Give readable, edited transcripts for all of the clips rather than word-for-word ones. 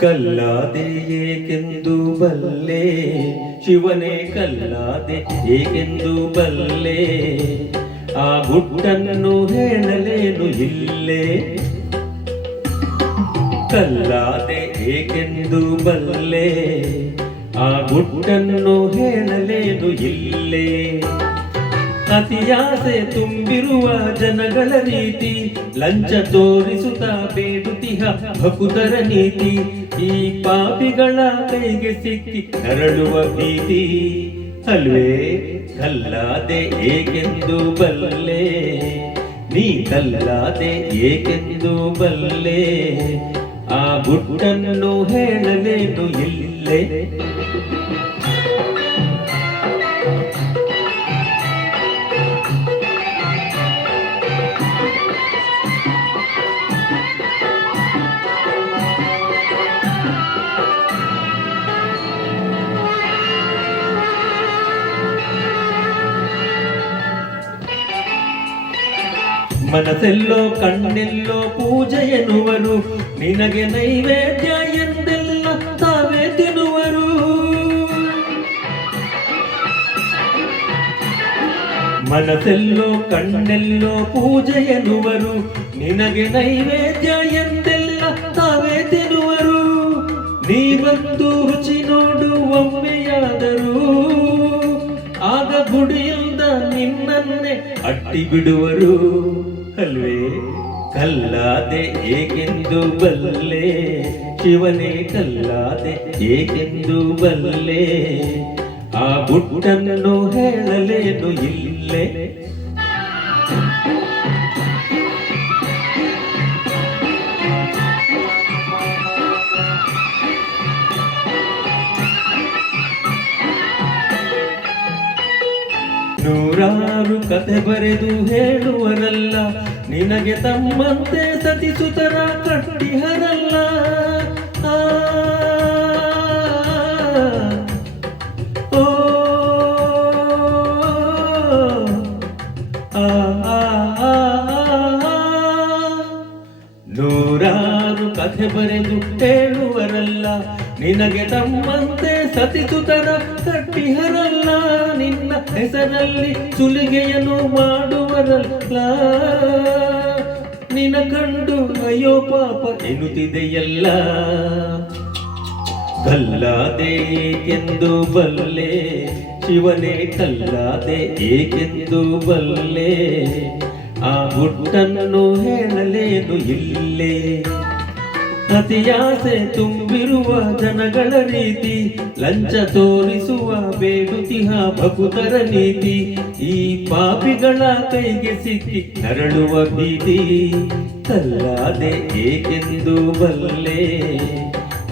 ಕಲ್ಲಾದೆ ಏಕೆಂದು ಬಲ್ಲೆ ಶಿವನೇ ಕಲ್ಲಾದೆ ಏಕೆಂದು ಬಲ್ಲೆ ಆ ಗುಟ್ಟನ್ನು ಹೇಳಲೇನು ಇಲ್ಲೇ ಕಲ್ಲಾದೆ ಏಕೆಂದು ಬಲ್ಲೆ ಆ ಗುಟ್ಟನ್ನು ಹೇಳಲೇನು ಇಲ್ಲೇ ಅತಿಯಾಸೆ ತುಂಬಿರುವ ಜನಗಳ ರೀತಿ ಲಂಚ ತೋರಿಸುತ್ತಾ ಬೇಡುತ್ತಿಹ ಭಕುತರ ನೀತಿ ಈ ಪಾಪಿಗಳ ಕೈಗೆ ಸಿಕ್ಕಿ ನರಳುವ ಭೀತಿ ಅಲ್ವೇ ಕಲ್ಲಾದೆ ಏಕೆಂದು ಬಲ್ಲೆ ನೀ ಕಲ್ಲಾದೆ ಏಕೆಂದು ಬಲ್ಲೆ ಆ ಗುಟ್ಟನ್ನು ಹೇಳಲೇನು ಇಲ್ಲೇ ಮನಸ್ಸೆಲ್ಲೋ ಕಣ್ಣೆಲ್ಲೋ ಪೂಜೆ ಎನ್ನುವರು ನಿನಗೆ ನೈವೇದ್ಯ ಎಂದೆಲ್ಲ ತಾವೇ ತಿನ್ನುವರು ಮನಸ್ಸೆಲ್ಲೋ ಕಣ್ಣೆಲ್ಲೋ ಪೂಜೆ ಎನ್ನುವರು ನಿನಗೆ ನೈವೇದ್ಯ ಎಂದೆಲ್ಲ ತಾವೇ ತಿನ್ನುವರು ನೀವಂತೂ ರುಚಿ ನೋಡು ಒಮ್ಮೆಯಾದರೂ ಆಗ ಗುಡಿಯಿಂದ ನಿನ್ನನ್ನೇ ಅಟ್ಟಿ ಬಿಡುವರು ಅಲ್ವೇ ಕಲ್ಲಾದೆ ಏಕೆಂದು ಬಲ್ಲೆ ಶಿವನೇ ಕಲ್ಲಾದೆ ಏಕೆಂದು ಬಲ್ಲೆ ಆ ಗುಟ್ಟನ್ನು ಹೇಳಲೇನು ಇಲ್ಲೇ ನೂರಾರು ಕತೆ ಬರೆದು ಹೇಳುವರಲ್ಲ ನಿನಗೆ ತಮ್ಮಂತೆ ಸತಿಸುತರ ಕಟ್ಟಿಹರಲ್ಲ ಓ ನೂರಾರು ಕಥೆ ಬರೆದು ಹೇಳುವರಲ್ಲ ನಿನಗೆ ತಮ್ಮಂತೆ ಸತಿಸುತರ ಕಟ್ಟಿಹರಲ್ಲ ನಿನ್ನ ಹೆಸರಲ್ಲಿ ಸುಲಿಗೆಯನ್ನು ಮಾಡುವರಲ್ಲ ನಿನ ಕಂಡು ಅಯ್ಯೋ ಪಾಪ ಎನ್ನುತ್ತಿದೆಯಲ್ಲ ಕಲ್ಲಾದೆ ಏಕೆಂದು ಬಲ್ಲೆ ಶಿವನೇ ಕಲ್ಲಾದೆ ಏಕೆಂದು ಬಲ್ಲೆ ಆ ಗುಟ್ಟನ್ನು ಹೇಳಲೇನು ಇಲ್ಲೇ ಅತಿಯಾಸೆ ತುಂಬಿರುವ ಜನಗಳ ರೀತಿ ಲಂಚ ತೋರಿಸುವ ಬೇಡುತ್ತಿಹ ಭಕುತರ ನೀತಿ ಈ ಪಾಪಿಗಳ ಕೈಗೆ ಸಿಕ್ಕಿ ನರಳುವ ಭೀತಿ ಕಲ್ಲಾದೆ ಏಕೆಂದು ಬಲ್ಲೆ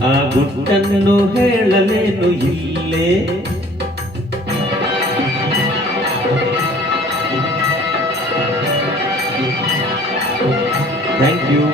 ಆ ಗುಟ್ಟನ್ನು ಹೇಳಲೇನು ಇಲ್ಲೇ ಥ್ಯಾಂಕ್ ಯು.